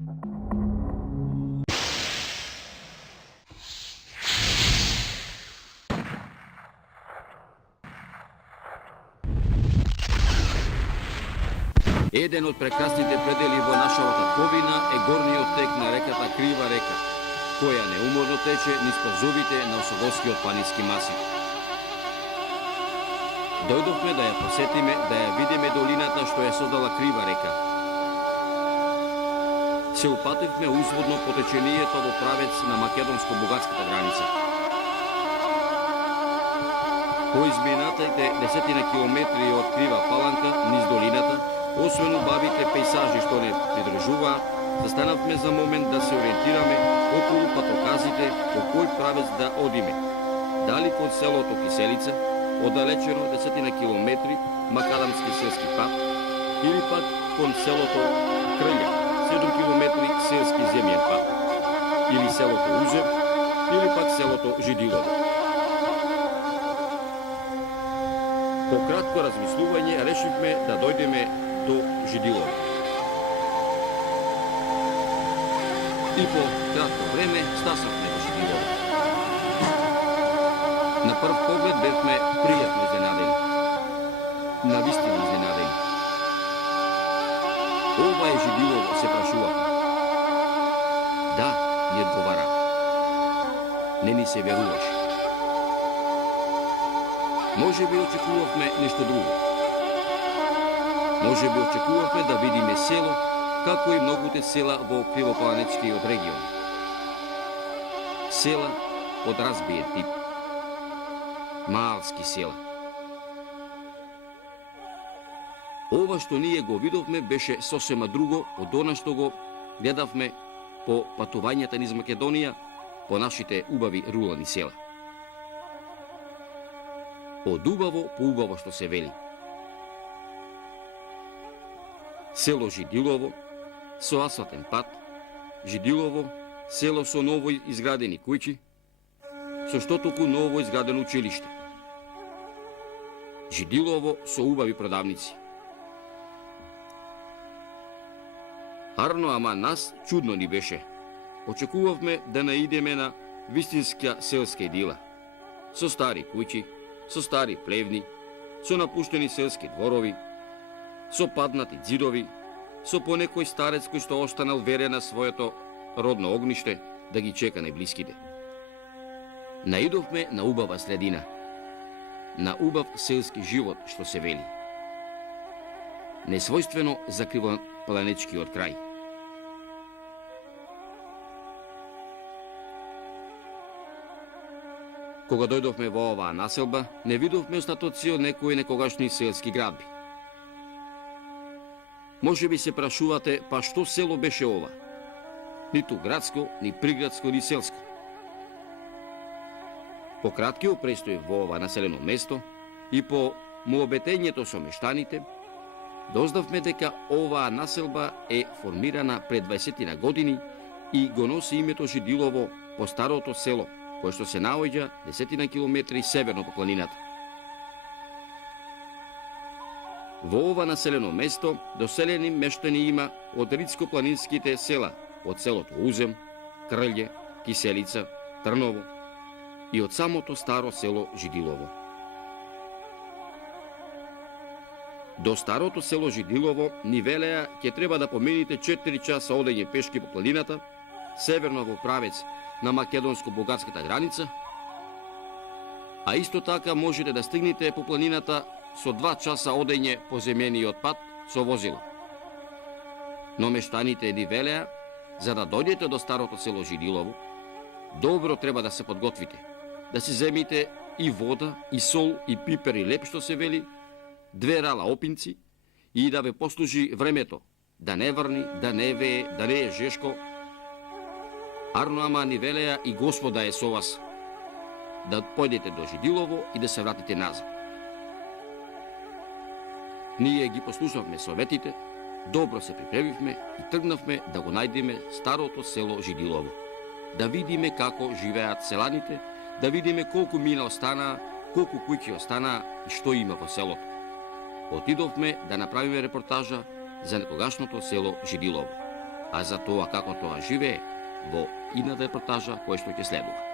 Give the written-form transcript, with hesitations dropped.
Еден од прекрасните предели во нашата ковина е горниот тек на реката Крива река, која неуморно тече низ пазовите на Осоголскиот планински масив. Дојдовме да ја посетиме, да ја видиме долината што ја создала Крива река. Се упативме узводно по течението во правец на македонско-бугарската граница. По изминатите 10 километри од Крива Паланка низ долината, освен убавите пейсажи што не придржуваат, застанавме за момент да се ориентираме околу патоказите по кој правец да одиме. Дали кон селото Киселица, оддалечено 10 километри макадамски селски пат, или пак кон селото Крља, 7 километри селски земјен пат, или селото Узев, или пак селото Жидилово. По кратко размислување решивме да дојдеме до Жидилово. И по кратко време стасавме до Жидилово. На прв поглед бевме пријатно изненадени. Навистина изненадени. Ова е Жидилово, се прашувавме. Да, ни одговара. Не ни се веруваше. Може би очекувавме нешто друго. Може би очекувавме да видиме село, како и многуте села во Кривопланечкиот регион. Села од разбиен тип. Малски села. Ова што ние го видовме беше сосема друго од она што го гледавме по патувањата низ Македонија, по нашите убави рурални села. Од убаво по убаво што се вели. Село Жидилово, со асфалтен пат, Жидилово, село со ново изградени куќи, со што толку ново изградено училиште. Жидилово со убави продавници. Арно, ама нас чудно ни беше. Очекувавме да наидеме на вистинска селска идила, со стари куќи, со стари плевни, со напуштени селски дворови, со паднати ѕидови, со понекој старец кој што останал верен на своето родно огниште да ги чека најблиските. Наидовме на убава средина, на убав селски живот што се вели. Несвојствено за Кривопланечкиот крај. Кога дојдовме во оваа населба, не видовме остатоци од некои некогашни селски градби. Може би се прашувате, па што село беше ова? Ниту градско, ни приградско, ни селско. По краткиот престој во ова населено место и по мообетењето со мештаните, дознавме дека оваа населба е формирана пред 20 години и го носи името Жидилово по старото село, кое што се наоѓа 10 километри северно по планината. Во ова населено место доселени мештани има од ридско-планинските села, од селото Узем, Крље, Киселица, Трново и од самото старо село Жидилово. До старото село Жидилово ни велеа ќе треба да помените 4 часа одење пешки по планината, северно во правец на македонско-бугарската граница, а исто така можете да стигнете по планината со 2 часа одење по земениот пат со возило. Но мештаните ни велеа, за да дојдете до старото село Жидилово, добро треба да се подготвите, да си земите и вода, и сол, и пипер, и леп, што се вели, 2 рала опинци и да ве послужи времето, да не врни, да не вее, да не е жешко. Арно, ама ни велеа и Господа е со вас, да појдете до Жидилово и да се вратите назад. Ние ги послушавме советите, добро се припревивме и тргнавме да го најдеме старото село Жидилово. Да видиме како живеат селаните, да видиме колку мина останаа, колку куќи останаа и што има во селото. Отидовме да направиме репортажа за некогашното село Жидилово. а за тоа како тоа живее во идната репортажа која што ќе следува.